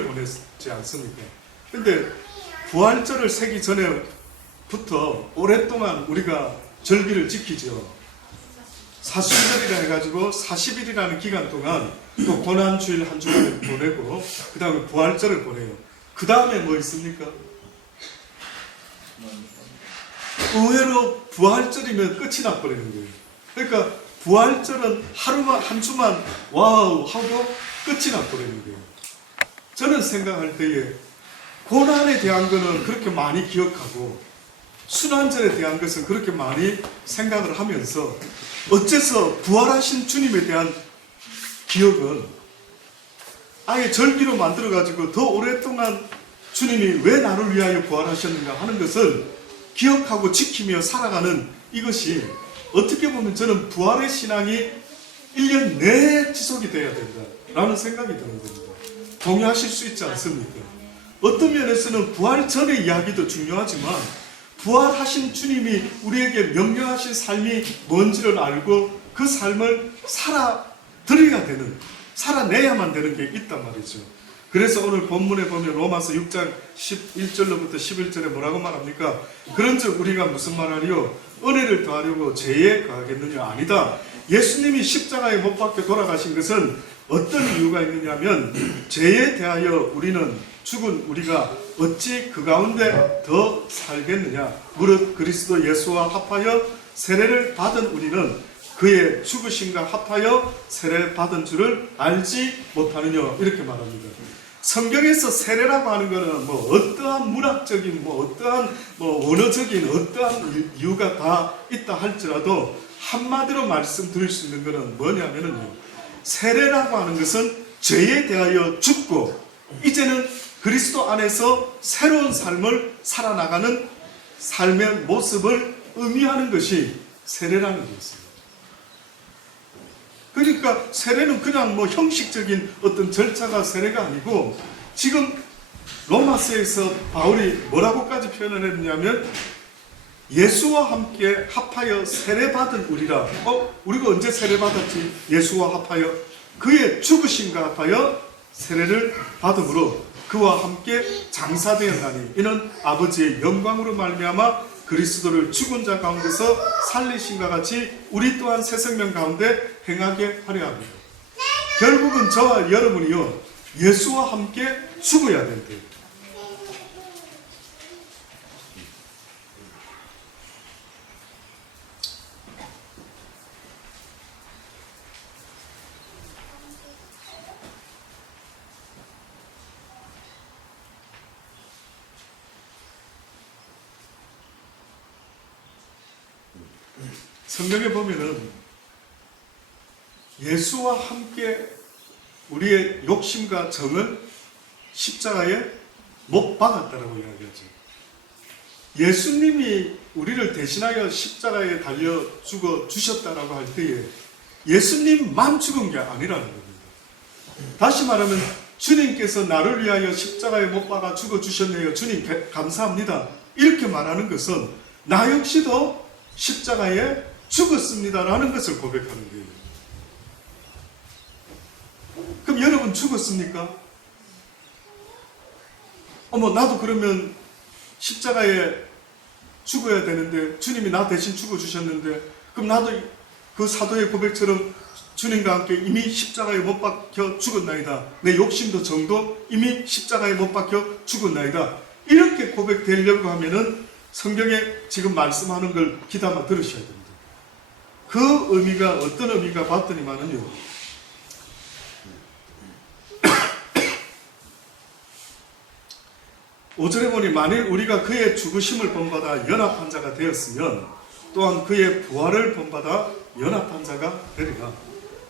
보냈지 않습니까? 근데 부활절을 세기 전에부터 오랫동안 우리가 절기를 지키죠. 사순절이라 해가지고 40일이라는 기간 동안 또 고난주일 한 주간을 보내고 그 다음에 부활절을 보내요. 그 다음에 뭐 있습니까? 의외로 부활절이면 끝이 나버리는 거예요. 그러니까 부활절은 하루만 한 주만 와우 하고 끝이 나버리는 거예요. 저는 생각할 때에 고난에 대한 거는 그렇게 많이 기억하고 순환절에 대한 것은 그렇게 많이 생각을 하면서 어째서 부활하신 주님에 대한 기억은 아예 절기로 만들어가지고 더 오랫동안 주님이 왜 나를 위하여 부활하셨는가 하는 것을 기억하고 지키며 살아가는 이것이 어떻게 보면 저는 부활의 신앙이 1년 내에 지속이 돼야 된다라는 생각이 드는 겁니다. 동의하실 수 있지 않습니까? 어떤 면에서는 부활 전의 이야기도 중요하지만 부활하신 주님이 우리에게 명령하신 삶이 뭔지를 알고 그 삶을 살아드려야 되는, 살아내야만 되는 게 있단 말이죠. 그래서 오늘 본문에 보면 로마서 6장 11절로부터 11절에 뭐라고 말합니까? 그런즉 우리가 무슨 말하리요? 은혜를 더하려고 죄에 거하겠느냐? 아니다. 예수님이 십자가에 못 박혀 돌아가신 것은 어떤 이유가 있느냐면 죄에 대하여 우리는 죽은 우리가 어찌 그 가운데 더 살겠느냐? 무릇 그리스도 예수와 합하여 세례를 받은 우리는 그의 죽으심과 합하여 세례를 받은 줄을 알지 못하느냐? 이렇게 말합니다. 성경에서 세례라고 하는 것은 뭐 어떠한 문학적인 어떠한 언어적인 어떠한 이유가 다 있다 할지라도 한마디로 말씀드릴 수 있는 것은 뭐냐면요, 세례라고 하는 것은 죄에 대하여 죽고 이제는 그리스도 안에서 새로운 삶을 살아나가는 삶의 모습을 의미하는 것이 세례라는 것입니다. 그러니까 세례는 그냥 형식적인 어떤 절차가 세례가 아니고, 지금 로마서에서 바울이 뭐라고까지 표현을 했냐면 예수와 함께 합하여 세례받은 우리라. 우리가 언제 세례받았지? 예수와 합하여 그의 죽으심과 합하여 세례를 받음으로 그와 함께 장사되었나니 이는 아버지의 영광으로 말미암아 그리스도를 죽은 자 가운데서 살리신과 같이 우리 또한 새 생명 가운데 행하게 하려 합니다. 결국은 저와 여러분이요, 예수와 함께 죽어야 된대요. 성경에 보면은 예수와 함께 우리의 욕심과 정을 십자가에 못 박았다라고 이야기하죠. 예수님이 우리를 대신하여 십자가에 달려 죽어 주셨다라고 할 때에 예수님만 죽은 게 아니라는 겁니다. 다시 말하면 주님께서 나를 위하여 십자가에 못 박아 죽어 주셨네요. 주님 감사합니다. 이렇게 말하는 것은 나 역시도 십자가에 죽었습니다라는 것을 고백하는 거예요. 그럼 여러분 죽었습니까? 나도 그러면 십자가에 죽어야 되는데 주님이 나 대신 죽어주셨는데 그럼 나도 그 사도의 고백처럼 주님과 함께 이미 십자가에 못 박혀 죽었나이다. 내 욕심도 정도 이미 십자가에 못 박혀 죽었나이다. 이렇게 고백되려고 하면은 성경에 지금 말씀하는 걸 귀담아 들으셔야 됩니다. 그 의미가 어떤 의미가 봤더니만은요, 5절에 보니 만일 우리가 그의 죽으심을 본받아 연합한 자가 되었으면 또한 그의 부활을 본받아 연합한 자가 되리라.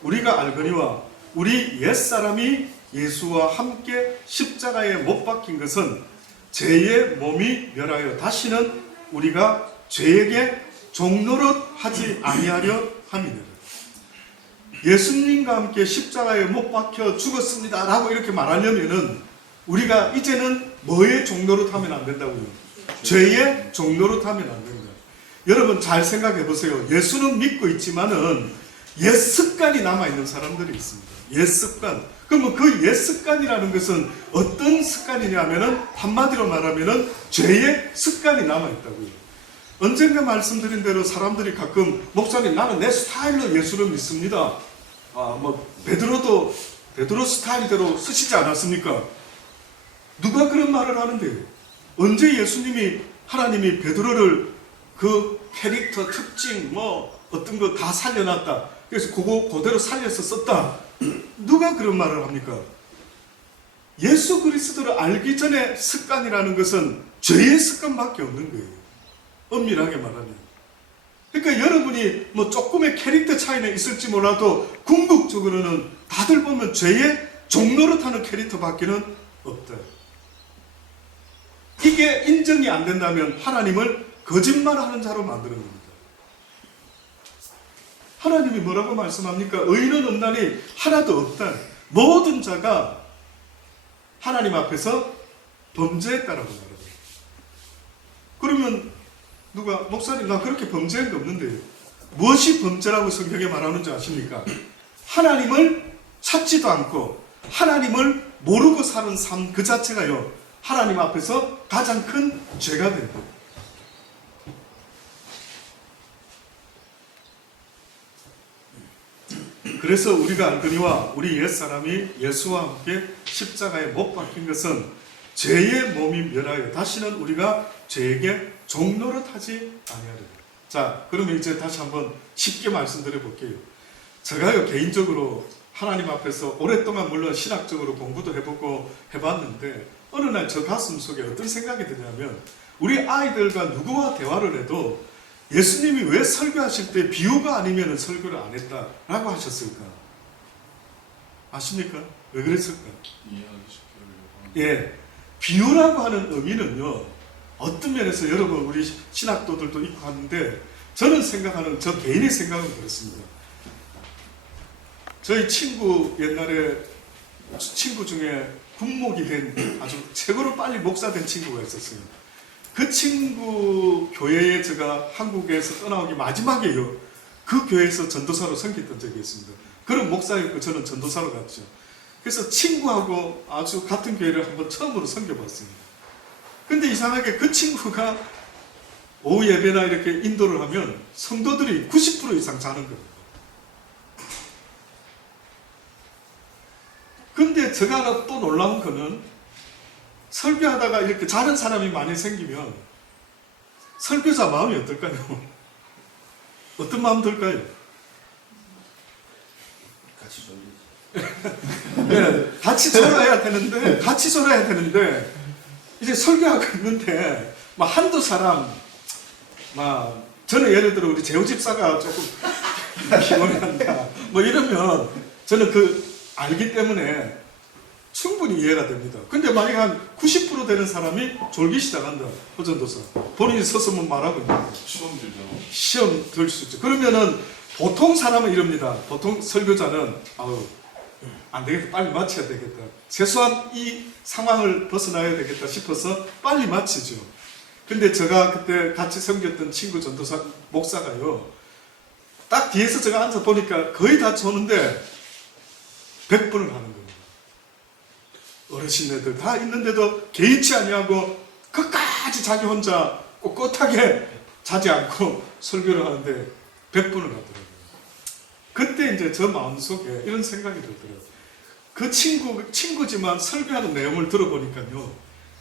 우리가 알거니와 우리 옛사람이 예수와 함께 십자가에 못 박힌 것은 죄의 몸이 멸하여 다시는 우리가 죄에게 종노릇 하지 아니하려 함이니라. 예수님과 함께 십자가에 못 박혀 죽었습니다 라고 이렇게 말하려면은 우리가 이제는 뭐의 종노릇 하면 안 된다고요? 죄의 종노릇 하면 안 된다. 여러분 잘 생각해 보세요. 예수는 믿고 있지만은 옛 습관이 남아있는 사람들이 있습니다. 옛 습관. 그러면 그 옛 습관이라는 것은 어떤 습관이냐면은 한마디로 말하면은 죄의 습관이 남아있다고요. 언젠가 말씀드린 대로 사람들이 가끔 목사님 나는 내 스타일로 예수를 믿습니다. 베드로 스타일대로 쓰시지 않았습니까? 누가 그런 말을 하는데요? 언제 하나님이 베드로를 그 캐릭터 특징 어떤 거 다 살려놨다. 그래서 그거 그대로 살려서 썼다. 누가 그런 말을 합니까? 예수 그리스도를 알기 전에 습관이라는 것은 죄의 습관밖에 없는 거예요. 엄밀하게 말하면. 그러니까 여러분이 조금의 캐릭터 차이는 있을지 몰라도 궁극적으로는 다들 보면 죄의 종로로 타는 캐릭터밖에는 없다. 이게 인정이 안 된다면 하나님을 거짓말하는 자로 만드는 겁니다. 하나님이 뭐라고 말씀합니까? 의인은 없나니 하나도 없다. 모든 자가 하나님 앞에서 범죄했다라고 말합니다. 그러면 누가 목사님 나 그렇게 범죄한 게 없는데요. 무엇이 범죄라고 성경에 말하는지 아십니까? 하나님을 찾지도 않고 하나님을 모르고 사는 삶 그 자체가요. 하나님 앞에서 가장 큰 죄가 됩니다. 그래서 우리가 알거니와 우리 옛사람이 예수와 함께 십자가에 못 박힌 것은 죄의 몸이 멸하여 다시는 우리가 죄에게 종노릇하지 아니하리라. 자, 그러면 이제 다시 한번 쉽게 말씀드려 볼게요. 제가요 개인적으로 하나님 앞에서 오랫동안 물론 신학적으로 공부도 해보고 해봤는데 어느 날 저 가슴 속에 어떤 생각이 드냐면 우리 아이들과 누구와 대화를 해도 예수님이 왜 설교하실 때 비유가 아니면 설교를 안 했다라고 하셨을까? 아십니까? 왜 그랬을까? 이해하기 쉽게 하려고. 예, 비유라고 하는 의미는요 어떤 면에서 여러분 우리 신학도들도 있고 하는데 저는 생각하는 저 개인의 생각은 그렇습니다. 저희 친구 옛날에 친구 중에 군목이 된 아주 최고로 빨리 목사 된 친구가 있었어요. 그 친구 교회에 제가 한국에서 떠나오기 마지막에요. 그 교회에서 전도사로 섬겼던 적이 있습니다. 그런 목사였고 저는 전도사로 갔죠. 그래서 친구하고 아주 같은 교회를 한번 처음으로 섬겨봤습니다. 근데 이상하게 그 친구가 오후 예배나 이렇게 인도를 하면 성도들이 90% 이상 자는 겁니다. 근데 제가 또 놀라운 거는 설교하다가 이렇게 자는 사람이 많이 생기면 설교자 마음이 어떨까요? 어떤 마음 들까요? 같이 졸리지. 네, 같이 졸아야 되는데 이제 설교하고 있는데 한두 사람 저는 예를 들어 우리 재우 집사가 조금 피곤한다 이러면 저는 알기 때문에 충분히 이해가 됩니다. 근데 만약에 한 90% 되는 사람이 졸기 시작한다. 호전도사. 본인이 서서 말하고 있는 거예요. 시험 들잖아. 시험 들 수 있죠. 그러면은 보통 사람은 이럽니다. 보통 설교자는 안 되겠다. 빨리 마쳐야 되겠다. 최소한 이 상황을 벗어나야 되겠다 싶어서 빨리 마치죠. 근데 제가 그때 같이 섬겼던 친구 전도사 목사가요. 딱 뒤에서 제가 앉아 보니까 거의 다 조는데 100번을 하는 겁니다. 어르신네들 다 있는데도 개의치 아니하고 끝까지 자기 혼자 꼿꼿하게 자지 않고 설교를 하는데 100번을 하더라고요. 그때 이제 저 마음속에 이런 생각이 들더라고요. 그 친구지만 설교하는 내용을 들어보니까요.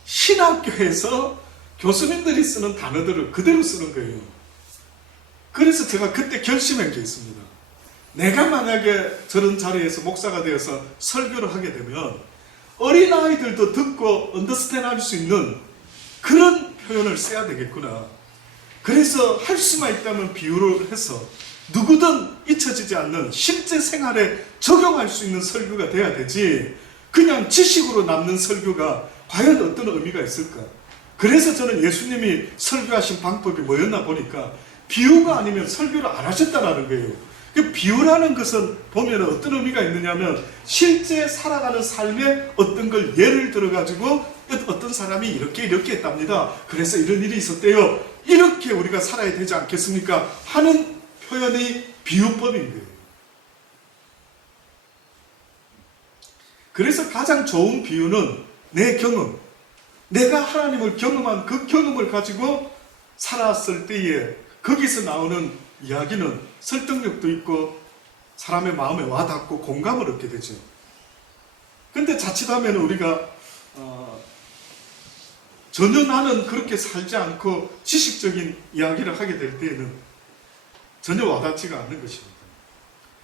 신학교에서 교수님들이 쓰는 단어들을 그대로 쓰는 거예요. 그래서 제가 그때 결심한 게 있습니다. 내가 만약에 저런 자리에서 목사가 되어서 설교를 하게 되면 어린아이들도 듣고 언더스탠드 할 수 있는 그런 표현을 써야 되겠구나. 그래서 할 수만 있다면 비유를 해서 누구든 잊혀지지 않는 실제 생활에 적용할 수 있는 설교가 돼야 되지 그냥 지식으로 남는 설교가 과연 어떤 의미가 있을까? 그래서 저는 예수님이 설교하신 방법이 뭐였나 보니까 비유가 아니면 설교를 안 하셨다라는 거예요. 그 비유라는 것은 보면 어떤 의미가 있느냐면 실제 살아가는 삶에 어떤 걸 예를 들어가지고 어떤 사람이 이렇게 했답니다. 그래서 이런 일이 있었대요. 이렇게 우리가 살아야 되지 않겠습니까? 하는 표현이 비유법인 거예요. 그래서 가장 좋은 비유는 내 경험, 내가 하나님을 경험한 그 경험을 가지고 살았을 때에 거기서 나오는 이야기는 설득력도 있고 사람의 마음에 와닿고 공감을 얻게 되죠. 근데 자칫하면 우리가 전혀 나는 그렇게 살지 않고 지식적인 이야기를 하게 될 때에는 전혀 와닿지가 않는 것입니다.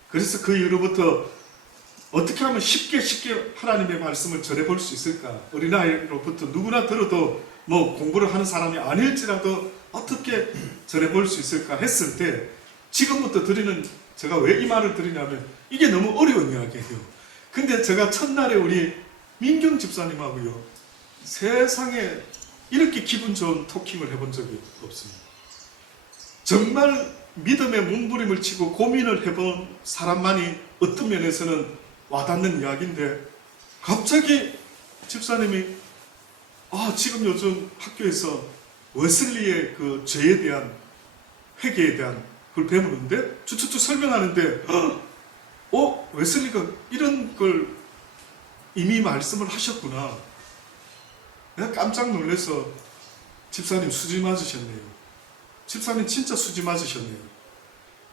그래서 그 이후로부터 어떻게 하면 쉽게 하나님의 말씀을 전해볼 수 있을까? 어린아이로부터 누구나 들어도 뭐 공부를 하는 사람이 아닐지라도 어떻게 전해볼 수 있을까 했을 때 지금부터 제가 왜 이 말을 드리냐면 이게 너무 어려운 이야기예요. 근데 제가 첫날에 우리 민경 집사님하고요, 세상에 이렇게 기분 좋은 토킹을 해본 적이 없습니다. 정말 믿음의 몸부림을 치고 고민을 해본 사람만이 어떤 면에서는 와닿는 이야기인데 갑자기 집사님이 지금 요즘 학교에서 웨슬리의 그 죄에 대한 회개에 대한 그걸 배우는데 쭉쭉쭉 설명하는데 웨슬리가 이런 걸 이미 말씀을 하셨구나. 내가 깜짝 놀라서 집사님 수지 맞으셨네요. 집사님 진짜 수지 맞으셨네요.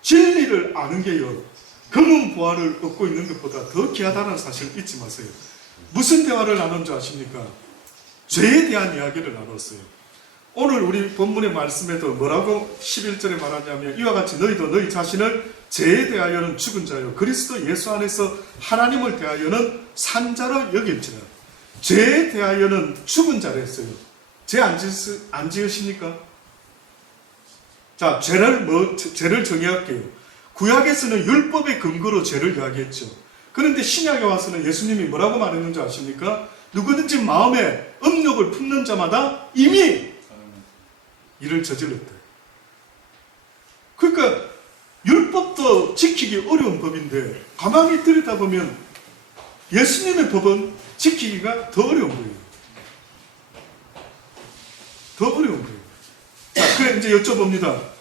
진리를 아는 게요, 검은 보화를 얻고 있는 것보다 더 귀하다는 사실을 잊지 마세요. 무슨 대화를 나눈 줄 아십니까? 죄에 대한 이야기를 나눴어요. 오늘 우리 본문의 말씀에도 뭐라고 11절에 말하냐면 이와 같이 너희도 너희 자신을 죄에 대하여는 죽은 자요 그리스도 예수 안에서 하나님을 대하여는 산 자로 여길지라. 죄에 대하여는 죽은 자라 했어요. 죄 안 지으십니까? 자, 죄를 정의할게요. 구약에서는 율법의 근거로 죄를 이야기했죠. 그런데 신약에 와서는 예수님이 뭐라고 말했는지 아십니까? 누구든지 마음에 음욕을 품는 자마다 이미 일을 저질렀다. 그러니까 율법도 지키기 어려운 법인데 가만히 들여다보면 예수님의 법은 지키기가 더 어려운 거예요. 더 어려운 거예요. 자, 그래 이제 여쭤봅니다.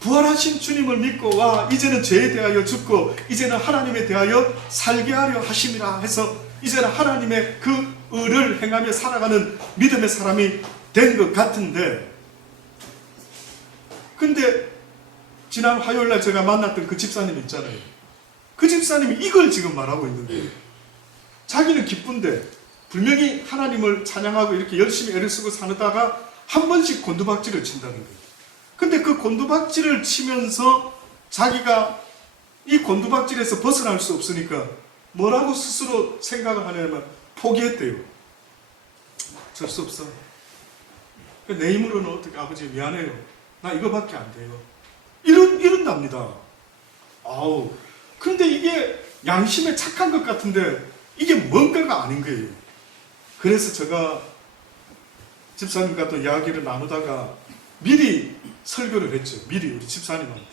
부활하신 주님을 믿고 이제는 죄에 대하여 죽고 이제는 하나님에 대하여 살게 하려 하심이라 해서 이제는 하나님의 그 의를 행하며 살아가는 믿음의 사람이 된 것 같은데, 근데 지난 화요일날 제가 만났던 그 집사님 있잖아요. 그 집사님이 이걸 지금 말하고 있는 거예요. 자기는 기쁜데 분명히 하나님을 찬양하고 이렇게 열심히 애를 쓰고 사느다가 한 번씩 곤두박질을 친다는 거예요. 근데 그 곤두박질을 치면서 자기가 이 곤두박질에서 벗어날 수 없으니까 뭐라고 스스로 생각을 하냐면 포기했대요. 어쩔 수 없어. 내 힘으로는 어떻게, 아버지 미안해요. 나 이거밖에 안 돼요. 이런답니다. 근데 이게 양심에 착한 것 같은데 이게 뭔가가 아닌 거예요. 그래서 제가 집사님과 또 이야기를 나누다가 미리 설교를 했죠. 미리 우리 집사님한테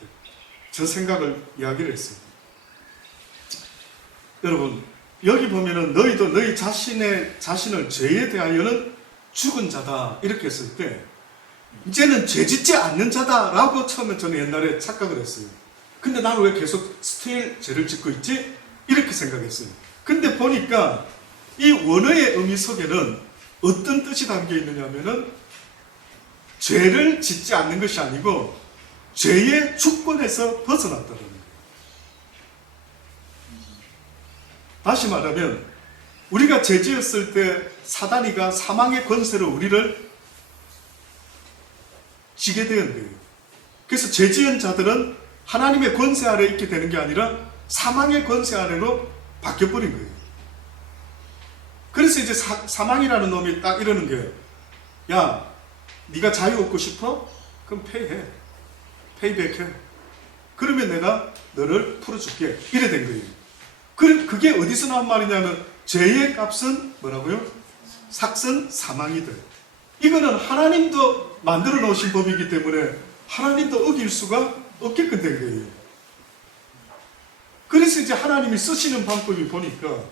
저 생각을 이야기를 했어요. 여러분, 여기 보면은 너희도 너희 자신을 죄에 대하여는 죽은 자다 이렇게 했을 때 이제는 죄 짓지 않는 자다라고 처음에 저는 옛날에 착각을 했어요. 근데 나는 왜 계속 스틸 죄를 짓고 있지? 이렇게 생각했어요. 근데 보니까 이 원어의 의미 속에는 어떤 뜻이 담겨 있느냐면은 죄를 짓지 않는 것이 아니고 죄의 주권에서 벗어났다는 거예요. 다시 말하면 우리가 죄 지었을 때 사단이가 사망의 권세로 우리를 지게 된 거예요. 그래서 죄 지은 자들은 하나님의 권세 아래 있게 되는 게 아니라 사망의 권세 아래로 바뀌어버린 거예요. 그래서 이제 사망이라는 놈이 딱 이러는 거예요. 야, 네가 자유 얻고 싶어? 그럼 페이해. 페이백해. 그러면 내가 너를 풀어줄게. 이래 된 거예요. 그게 어디서 나온 말이냐면 죄의 값은 뭐라고요? 삭선 사망이다. 이거는 하나님도 만들어 놓으신 법이기 때문에 하나님도 어길 수가 없게끔 된 거예요. 그래서 이제 하나님이 쓰시는 방법이 보니까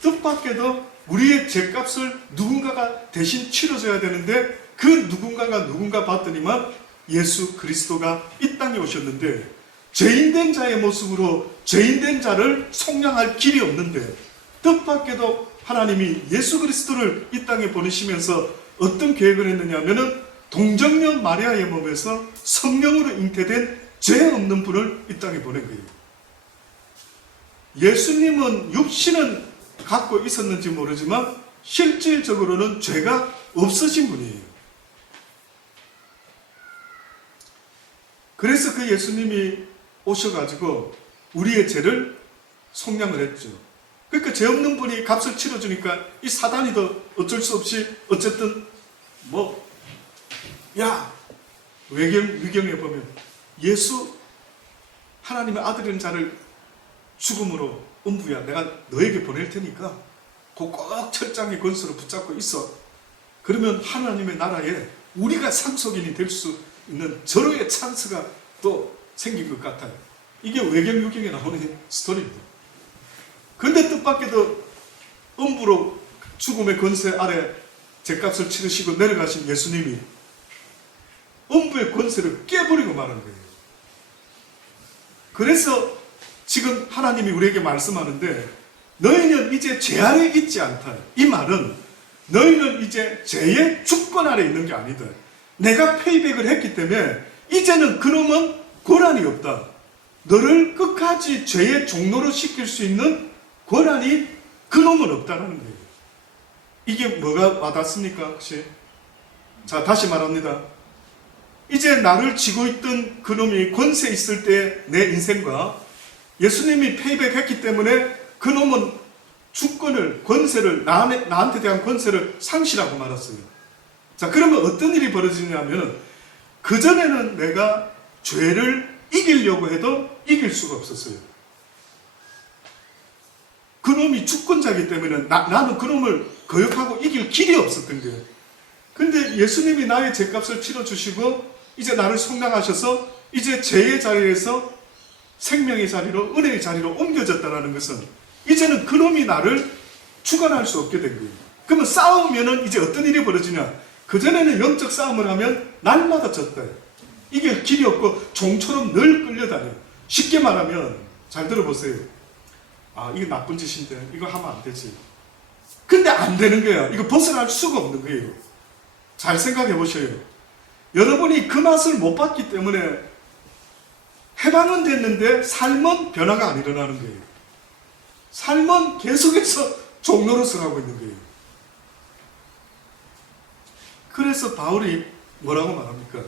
뜻밖에도 우리의 죄값을 누군가가 대신 치러줘야 되는데 그 누군가 봤더니만 예수 그리스도가 이 땅에 오셨는데 죄인된 자의 모습으로 죄인된 자를 속량할 길이 없는데 뜻밖에도 하나님이 예수 그리스도를 이 땅에 보내시면서 어떤 계획을 했느냐 하면은 동정녀 마리아의 몸에서 성령으로 잉태된 죄 없는 분을 이 땅에 보낸 거예요. 예수님은 육신은 갖고 있었는지 모르지만 실질적으로는 죄가 없으신 분이에요. 그래서 그 예수님이 오셔가지고 우리의 죄를 속량을 했죠. 그러니까 죄 없는 분이 값을 치러주니까 이 사단이 더 어쩔 수 없이 어쨌든 위경에 보면 예수 하나님의 아들인 자를 죽음으로 음부야 내가 너에게 보낼 테니까 꼭 철장의 권수로 붙잡고 있어. 그러면 하나님의 나라에 우리가 상속인이 될 수 있는 절호의 찬스가 또 생긴 것 같아요. 이게 외경 유경에 나오는 스토리입니다. 그런데 뜻밖에도 음부로 죽음의 권세 아래 죄값을 치르시고 내려가신 예수님이 음부의 권세를 깨버리고 마는 거예요. 그래서 지금 하나님이 우리에게 말씀하는데 너희는 이제 죄 아래 있지 않다. 이 말은 너희는 이제 죄의 주권 아래 있는 게 아니다. 내가 페이백을 했기 때문에 이제는 그놈은 권한이 없다. 너를 끝까지 죄의 종로로 시킬 수 있는 권한이 그놈은 없다는 거예요. 이게 뭐가 와닿습니까 혹시? 자, 다시 말합니다. 이제 나를 쥐고 있던 그놈이 권세 있을 때 내 인생과 예수님이 페이백했기 때문에 그놈은 주권을, 권세를, 나한테 대한 권세를 상실하고 말았어요. 자, 그러면 어떤 일이 벌어지냐면 그전에는 내가 죄를 이기려고 해도 이길 수가 없었어요. 그놈이 주권자이기 때문에 나는 그놈을 거역하고 이길 길이 없었던 거예요. 근데 예수님이 나의 죄값을 치러주시고 이제 나를 속량하셔서 이제 죄의 자리에서 생명의 자리로, 은혜의 자리로 옮겨졌다는 것은 이제는 그놈이 나를 주관할 수 없게 된 거예요. 그러면 싸우면은 이제 어떤 일이 벌어지냐? 그전에는 영적 싸움을 하면 날마다 졌다. 이게 길이 없고 종처럼 늘 끌려다녀. 쉽게 말하면 잘 들어보세요. 아, 이게 나쁜 짓인데 이거 하면 안 되지. 근데 안 되는 거야. 이거 벗어날 수가 없는 거예요. 잘 생각해 보셔요. 여러분이 그 맛을 못 봤기 때문에 해방은 됐는데 삶은 변화가 안 일어나는 거예요. 삶은 계속해서 종로릇을 하고 있는 거예요. 그래서 바울이 뭐라고 말합니까?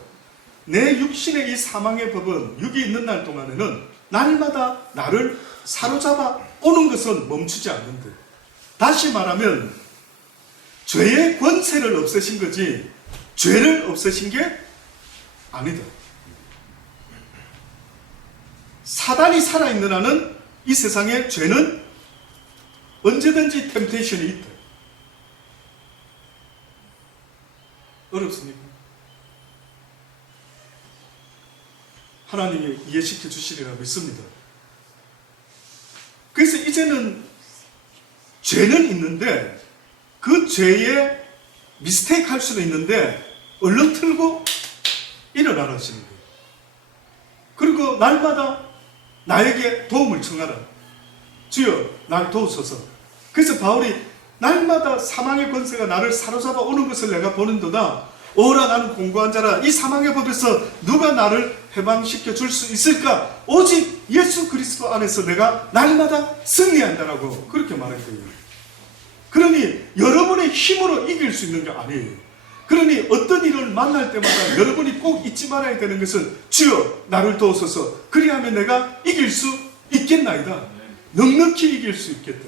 내 육신의 이 사망의 법은 육이 있는 날 동안에는 날마다 나를 사로잡아 오는 것은 멈추지 않는데, 다시 말하면 죄의 권세를 없애신 거지 죄를 없애신 게 아니다. 사단이 살아있는 한은 이 세상에 죄는 언제든지 템테이션이 있다. 어렵습니까? 하나님이 이해시켜 주시리라 믿습니다. 그래서 이제는 죄는 있는데 그 죄에 미스테이크 할 수도 있는데 얼른 틀고 일어나라 하시는 거예요. 그리고 날마다 나에게 도움을 청하라. 주여 날 도우소서. 그래서 바울이 날마다 사망의 권세가 나를 사로잡아 오는 것을 내가 보는도다. 오라 나는 공고한 자라. 이 사망의 법에서 누가 나를 해방시켜 줄 수 있을까? 오직 예수 그리스도 안에서 내가 날마다 승리한다라고 그렇게 말할 거예요. 그러니 여러분의 힘으로 이길 수 있는 게 아니에요. 그러니 어떤 일을 만날 때마다 여러분이 꼭 잊지 말아야 되는 것은 주여 나를 도우소서. 그리하면 내가 이길 수 있겠나이다. 넉넉히 이길 수 있겠다.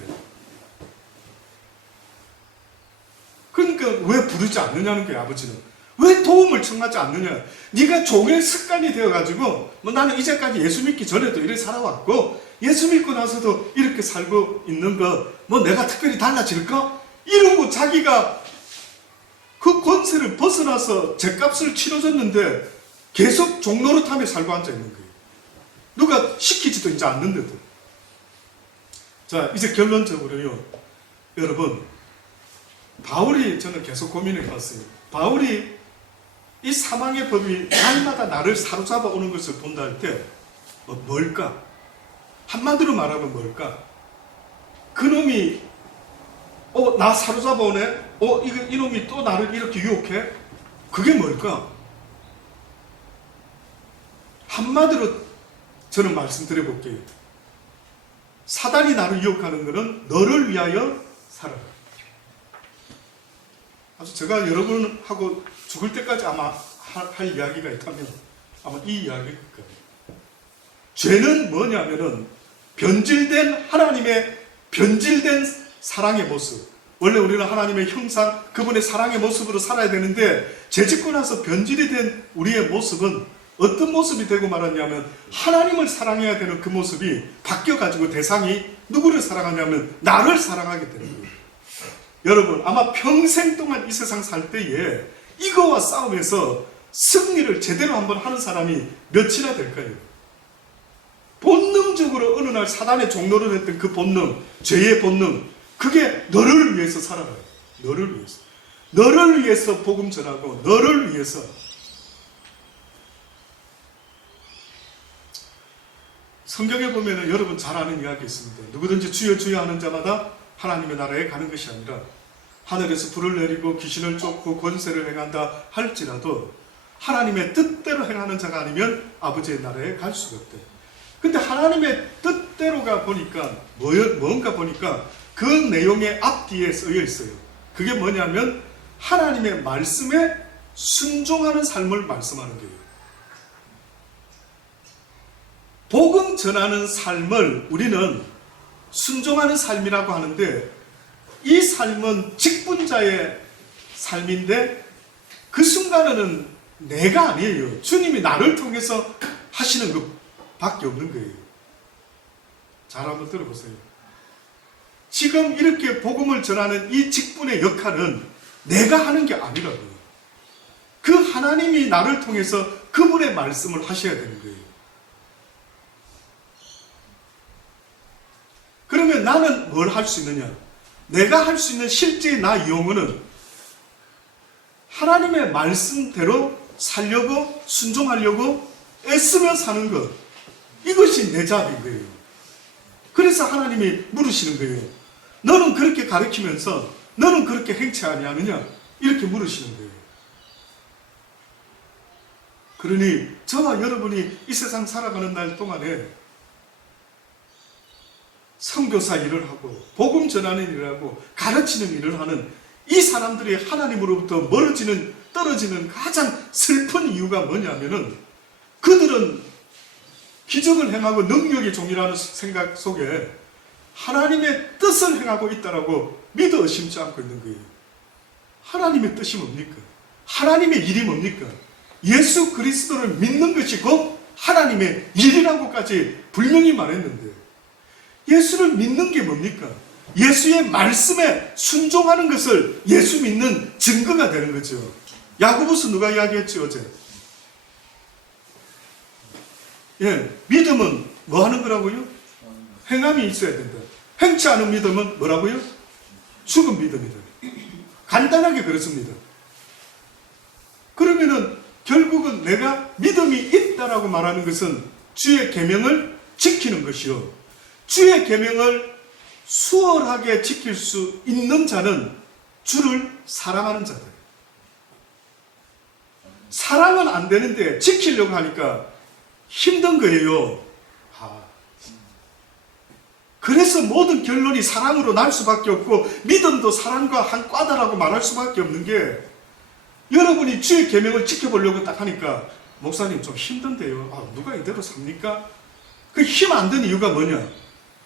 그러니까 왜 부르지 않느냐는 거예요. 아버지는 왜 도움을 청하지 않느냐. 네가 종의 습관이 되어가지고 나는 이제까지 예수 믿기 전에도 이렇게 살아왔고 예수 믿고 나서도 이렇게 살고 있는 거 내가 특별히 달라질까? 이러고 자기가 그 권세를 벗어나서 죄값을 치러줬는데 계속 종노릇하며 살고 앉아있는 거예요. 누가 시키지도 이제 않는데도. 자, 이제 결론적으로요. 여러분, 바울이 저는 계속 고민해봤어요. 바울이 이 사망의 법이 날마다 나를 사로잡아 오는 것을 본다 할 때 뭘까? 한마디로 말하면 뭘까? 그놈이 나 사로잡아 오네? 이놈이 또 나를 이렇게 유혹해? 그게 뭘까? 한마디로 저는 말씀드려 볼게요. 사단이 나를 유혹하는 것은 너를 위하여 살아라. 아주 제가 여러분하고 죽을 때까지 아마 할 이야기가 있다면 아마 이 이야기일 거예요. 죄는 뭐냐면은 변질된 하나님의 변질된 사랑의 모습. 원래 우리는 하나님의 형상, 그분의 사랑의 모습으로 살아야 되는데 죄 짓고 나서 변질이 된 우리의 모습은 어떤 모습이 되고 말았냐면 하나님을 사랑해야 되는 그 모습이 바뀌어가지고 대상이 누구를 사랑하냐면 나를 사랑하게 되는 거예요. 여러분 아마 평생 동안 이 세상 살 때에 이거와 싸움에서 승리를 제대로 한번 하는 사람이 몇이나 될까요? 본능적으로 어느 날 사단의 종로를 했던 그 본능, 죄의 본능, 그게 너를 위해서 살아가요. 너를 위해서. 너를 위해서 복음 전하고 너를 위해서. 성경에 보면 여러분 잘 아는 이야기 있습니다. 누구든지 주여 주여 하는 자마다 하나님의 나라에 가는 것이 아니라 하늘에서 불을 내리고 귀신을 쫓고 권세를 행한다 할지라도 하나님의 뜻대로 행하는 자가 아니면 아버지의 나라에 갈 수가 없대. 근데 하나님의 뜻대로가 보니까 뭔가 보니까 그 내용의 앞뒤에 쓰여 있어요. 그게 뭐냐면 하나님의 말씀에 순종하는 삶을 말씀하는 거예요. 복음 전하는 삶을 우리는 순종하는 삶이라고 하는데 이 삶은 직분자의 삶인데 그 순간에는 내가 아니에요. 주님이 나를 통해서 하시는 것밖에 없는 거예요. 잘 한번 들어보세요. 지금 이렇게 복음을 전하는 이 직분의 역할은 내가 하는 게 아니라고요. 그 하나님이 나를 통해서 그분의 말씀을 하셔야 되는 거예요. 그러면 나는 뭘 할 수 있느냐? 내가 할 수 있는 실제의 나 영혼은 하나님의 말씀대로 살려고 순종하려고 애쓰며 사는 것. 이것이 내 잡인 거예요. 그래서 하나님이 물으시는 거예요. 너는 그렇게 가르치면서 너는 그렇게 행치 아니하느냐? 이렇게 물으시는 거예요. 그러니 저와 여러분이 이 세상 살아가는 날 동안에 선교사 일을 하고 복음 전하는 일을 하고 가르치는 일을 하는 이 사람들이 하나님으로부터 떨어지는 가장 슬픈 이유가 뭐냐면은 그들은 기적을 행하고 능력의 종이라는 생각 속에 하나님의 뜻을 행하고 있다라고 믿어 의심치 않고 있는 거예요. 하나님의 뜻이 뭡니까? 하나님의 일이 뭡니까? 예수 그리스도를 믿는 것이 곧 하나님의 일이라고까지 분명히 말했는데 예수를 믿는 게 뭡니까? 예수의 말씀에 순종하는 것을 예수 믿는 증거가 되는 거죠. 야고보서 누가 이야기했죠 어제? 믿음은 뭐 하는 거라고요? 행함이 있어야 된다. 행치 않은 믿음은 뭐라고요? 죽은 믿음이다. 간단하게 그렇습니다. 그러면은 결국은 내가 믿음이 있다라고 말하는 것은 주의 계명을 지키는 것이요. 주의 계명을 수월하게 지킬 수 있는 자는 주를 사랑하는 자다. 사랑은 안 되는데 지키려고 하니까 힘든 거예요. 그래서 모든 결론이 사랑으로 날 수밖에 없고 믿음도 사랑과 한 과다라고 말할 수밖에 없는 게 여러분이 주의 계명을 지켜보려고 딱 하니까 목사님 좀 힘든데요. 누가 이대로 삽니까? 그 힘 안 든 이유가 뭐냐?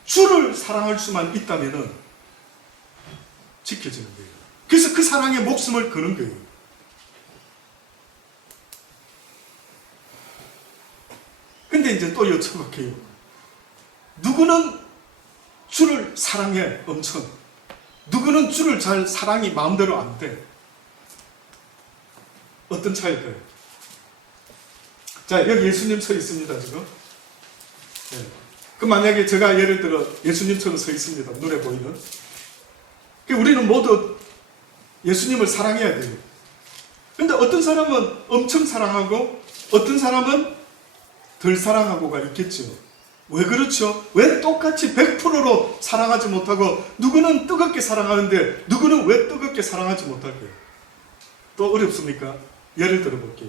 주를 사랑할 수만 있다면은 지켜지는 거예요. 그래서 그 사랑에 목숨을 거는 거예요. 근데 이제 또 여쭤볼게요. 누구는 주를 사랑해 엄청. 누구는 주를 잘 사랑이 마음대로 안 돼. 어떤 차이일까요? 자, 여기 예수님 서 있습니다, 지금. 네. 그럼 만약에 제가 예를 들어 예수님처럼 서 있습니다. 눈에 보이는. 우리는 모두 예수님을 사랑해야 돼요. 근데 어떤 사람은 엄청 사랑하고 어떤 사람은 덜 사랑하고가 있겠죠. 왜 그렇죠? 왜 똑같이 100%로 사랑하지 못하고 누구는 뜨겁게 사랑하는데 누구는 왜 뜨겁게 사랑하지 못할까요? 또 어렵습니까? 예를 들어볼게요.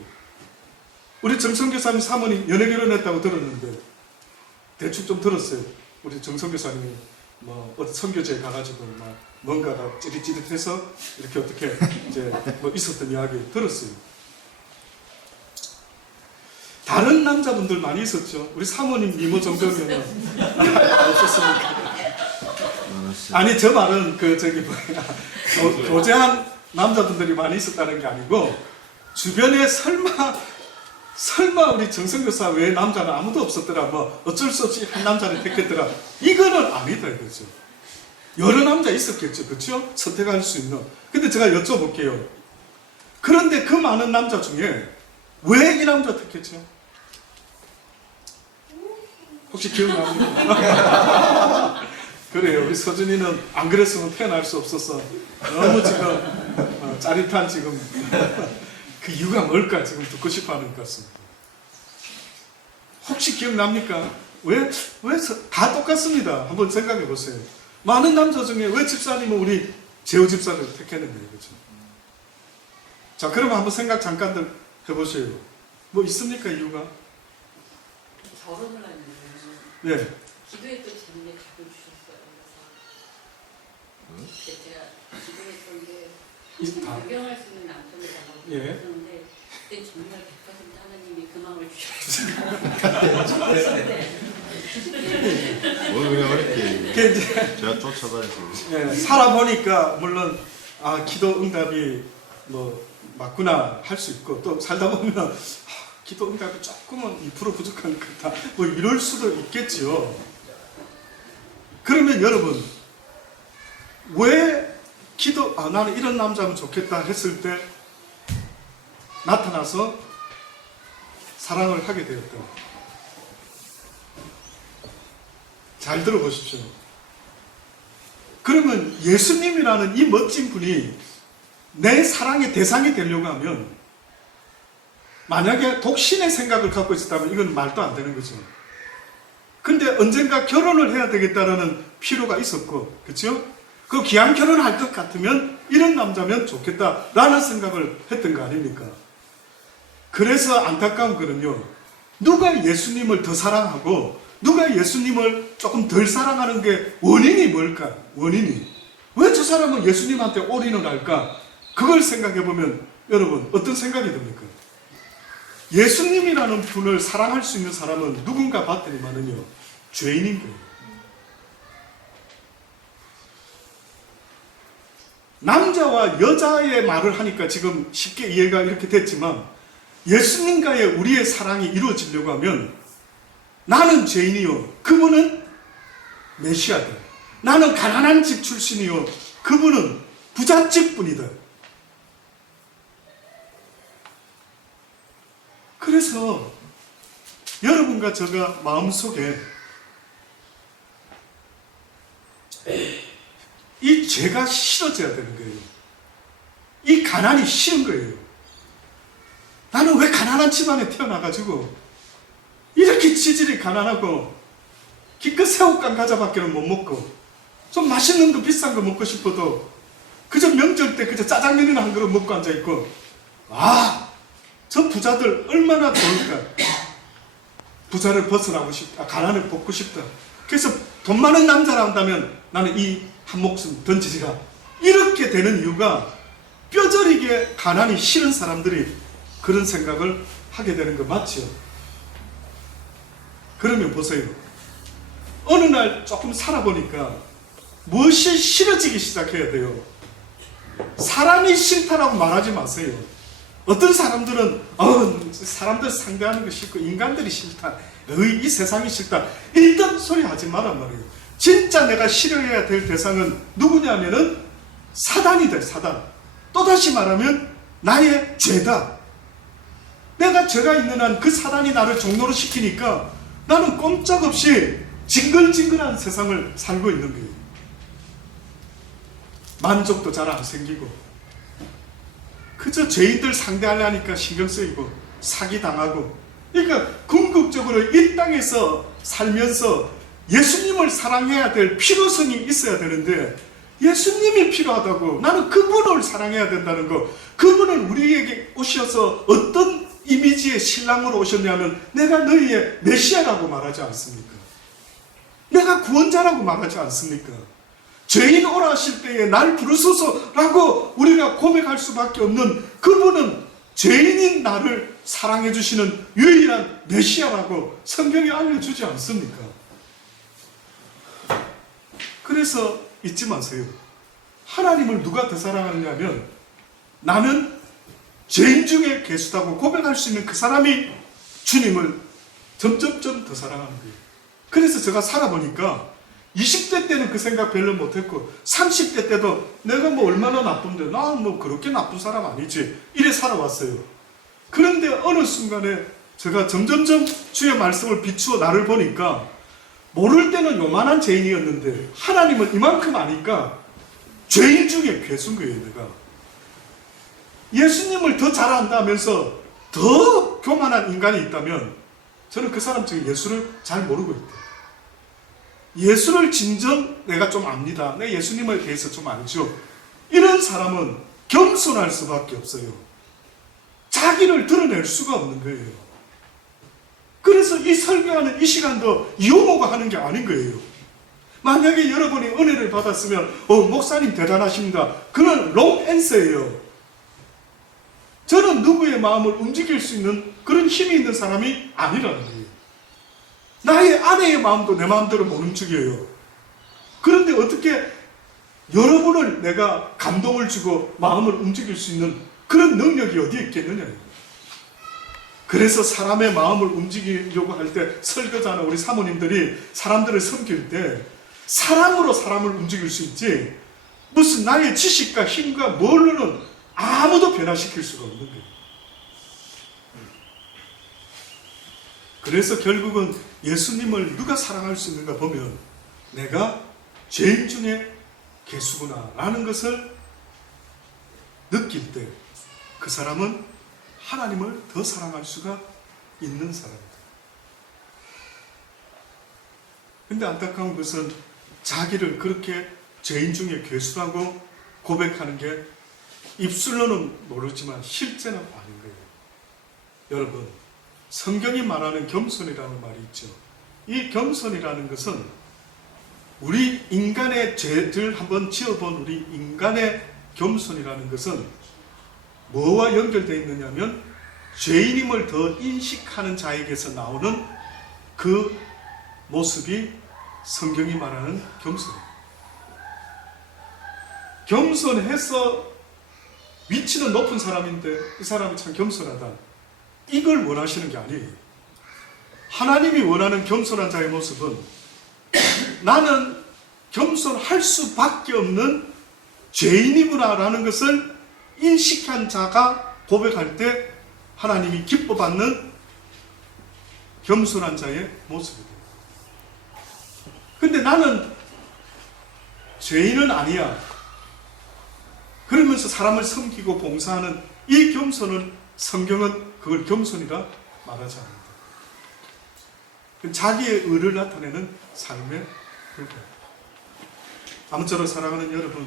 우리 정성교사님 사모님 연애 결혼했다고 들었는데 대충 좀 들었어요. 우리 정성교사님이 뭐 어디 선교지에 가가지고 막 뭔가가 찌릿찌릿해서 이렇게 어떻게 이제 뭐 있었던 이야기 들었어요. 다른 남자분들 많이 있었죠. 우리 사모님 미모 정도면 없었습니까? 아니 저 말은 그 저기 뭐야 교제한 남자분들이 많이 있었다는 게 아니고 주변에 설마 우리 정성교사 외에 남자는 아무도 없었더라 뭐 어쩔 수 없이 한 남자를 택했더라 이거는 아니다 이거죠. 여러 남자 있었겠죠. 그렇죠? 선택할 수 있는. 근데 제가 여쭤볼게요. 그런데 그 많은 남자 중에 왜 이 남자 택했죠? 혹시 기억납니까? 그래요. 우리 서준이는 안 그랬으면 태어날 수 없어서 너무 지금 짜릿한 지금 그 이유가 뭘까 지금 듣고 싶어하는 것 같습니다. 혹시 기억납니까? 왜 다 똑같습니다. 한번 생각해 보세요. 많은 남자 중에 왜 집사님은 우리 재호 집사를 택했는데요, 그렇죠? 자, 그러면 한번 생각 잠깐 해보세요. 뭐 있습니까 이유가? 결혼을 하는데 네. 기도했던 재능에 답을 주셨어요. 그래서 제가 기도했던 게 변경할 수 있는 남편을 달라고 예. 했었는데 그때 정말 100% 하나님이 그 마음을 주셨어요. 뭘 그냥 어렵게 그 이제 제가 쫓아다녀서 예, 살아보니까 물론 기도 응답이 뭐 맞구나 할 수 있고 또 살다 보면 기도 응답이 조금은 2% 부족한 것 같다 뭐 이럴 수도 있겠지요. 그러면 여러분 왜 나는 이런 남자면 좋겠다 했을 때 나타나서 사랑을 하게 되었다. 잘 들어보십시오. 그러면 예수님이라는 이 멋진 분이 내 사랑의 대상이 되려고 하면 만약에 독신의 생각을 갖고 있었다면 이건 말도 안 되는 거죠. 근데 언젠가 결혼을 해야 되겠다라는 필요가 있었고, 그렇죠? 그 기왕 결혼할 것 같으면 이런 남자면 좋겠다라는 생각을 했던 거 아닙니까? 그래서 안타까운 거는요. 누가 예수님을 더 사랑하고 누가 예수님을 조금 덜 사랑하는 게 원인이 뭘까? 원인이. 왜 저 사람은 예수님한테 올인을 할까? 그걸 생각해 보면 여러분 어떤 생각이 듭니까? 예수님이라는 분을 사랑할 수 있는 사람은 누군가 봤더니만은요 죄인인 거예요. 남자와 여자의 말을 하니까 지금 쉽게 이해가 이렇게 됐지만 예수님과의 우리의 사랑이 이루어지려고 하면 나는 죄인이요 그분은 메시아다. 나는 가난한 집 출신이요 그분은 부잣집 분이다. 그래서 여러분과 제가 마음속에 이 죄가 싫어져야 되는 거예요. 이 가난이 싫은 거예요. 나는 왜 가난한 집안에 태어나가지고 이렇게 지질이 가난하고 기껏 새우깡 과자밖에는 못 먹고 좀 맛있는 거 비싼 거 먹고 싶어도 그저 명절 때 그저 짜장면이나 한 그릇 먹고 앉아있고 저 부자들 얼마나 좋을까. 부자를 벗어나고 싶다. 가난을 벗고 싶다. 그래서 돈 많은 남자라 한다면 나는 이 한 목숨 던지리라. 이렇게 되는 이유가 뼈저리게 가난이 싫은 사람들이 그런 생각을 하게 되는 거 맞죠? 그러면 보세요. 어느 날 조금 살아보니까 무엇이 싫어지기 시작해야 돼요. 사람이 싫다라고 말하지 마세요. 어떤 사람들은 사람들 상대하는 거 싫고 인간들이 싫다. 이 세상이 싫다. 일단 소리 하지 말란 말이에요. 진짜 내가 싫어해야 될 대상은 누구냐면은 사단이다. 사단. 또다시 말하면 나의 죄다. 내가 죄가 있는 한 그 사단이 나를 종로로 시키니까 나는 꼼짝없이 징글징글한 세상을 살고 있는 거예요. 만족도 잘 안 생기고 그저 죄인들 상대하려니까 신경 쓰이고 사기당하고 그러니까 궁극적으로 이 땅에서 살면서 예수님을 사랑해야 될 필요성이 있어야 되는데 예수님이 필요하다고 나는 그분을 사랑해야 된다는 거, 그분은 우리에게 오셔서 어떤 이미지의 신랑으로 오셨냐면 내가 너희의 메시아라고 말하지 않습니까? 내가 구원자라고 말하지 않습니까? 죄인 오라 하실 때에 날 부르소서라고 우리가 고백할 수밖에 없는 그분은 죄인인 나를 사랑해 주시는 유일한 메시아라고 성경이 알려주지 않습니까? 그래서 잊지 마세요. 하나님을 누가 더 사랑하느냐면 나는 죄인 중에 괴수다고 고백할 수 있는 그 사람이 주님을 점점점 더 사랑하는 거예요. 그래서 제가 살아보니까 20대 때는 그 생각 별로 못했고 30대 때도 내가 뭐 얼마나 나쁜데 나 뭐 그렇게 나쁜 사람 아니지 이래 살아왔어요. 그런데 어느 순간에 제가 점점점 주의 말씀을 비추어 나를 보니까 모를 때는 요만한 죄인이었는데 하나님은 이만큼 아니까 죄인 중에 괴수인 거예요. 내가 예수님을 더 잘 안다면서 더 교만한 인간이 있다면 저는 그 사람 중에 예수를 잘 모르고 있다. 예수를 진정 내가 좀 압니다. 내 예수님에 대해서 좀 알죠. 이런 사람은 겸손할 수밖에 없어요. 자기를 드러낼 수가 없는 거예요. 그래서 이 설교하는 이 시간도 이용호가 하는 게 아닌 거예요. 만약에 여러분이 은혜를 받았으면 목사님 대단하십니다. 그건 롱 앤서예요. 저는 누구의 마음을 움직일 수 있는 그런 힘이 있는 사람이 아니라는 거예요. 나의 아내의 마음도 내 마음대로 못 움직여요. 그런데 어떻게 여러분을 내가 감동을 주고 마음을 움직일 수 있는 그런 능력이 어디에 있겠느냐. 그래서 사람의 마음을 움직이려고 할 때 설교자나 우리 사모님들이 사람들을 섬길 때 사랑으로 사람을 움직일 수 있지 무슨 나의 지식과 힘과 뭘로는 아무도 변화시킬 수가 없는 거예요. 그래서 결국은 예수님을 누가 사랑할 수 있는가 보면 내가 죄인 중에 괴수구나 라는 것을 느낄 때 그 사람은 하나님을 더 사랑할 수가 있는 사람이다. 근데 안타까운 것은 자기를 그렇게 죄인 중에 괴수라고 고백하는 게 입술로는 모르지만 실제는 아닌 거예요. 여러분, 성경이 말하는 겸손이라는 말이 있죠. 이 겸손이라는 것은 우리 인간의 죄들 한번 지어본 우리 인간의 겸손이라는 것은 뭐와 연결되어 있느냐면 죄인임을 더 인식하는 자에게서 나오는 그 모습이 성경이 말하는 겸손이에요. 겸손해서 위치는 높은 사람인데 이 사람은 참 겸손하다. 이걸 원하시는 게 아니에요. 하나님이 원하는 겸손한 자의 모습은 나는 겸손할 수밖에 없는 죄인이구나라는 것을 인식한 자가 고백할 때 하나님이 기뻐받는 겸손한 자의 모습이다. 근데 나는 죄인은 아니야. 그러면서 사람을 섬기고 봉사하는 이 겸손은 성경은 그걸 겸손이라 말하지 않는다. 자기의 의를 나타내는 삶의 불과. 아무쪼록 사랑하는 여러분,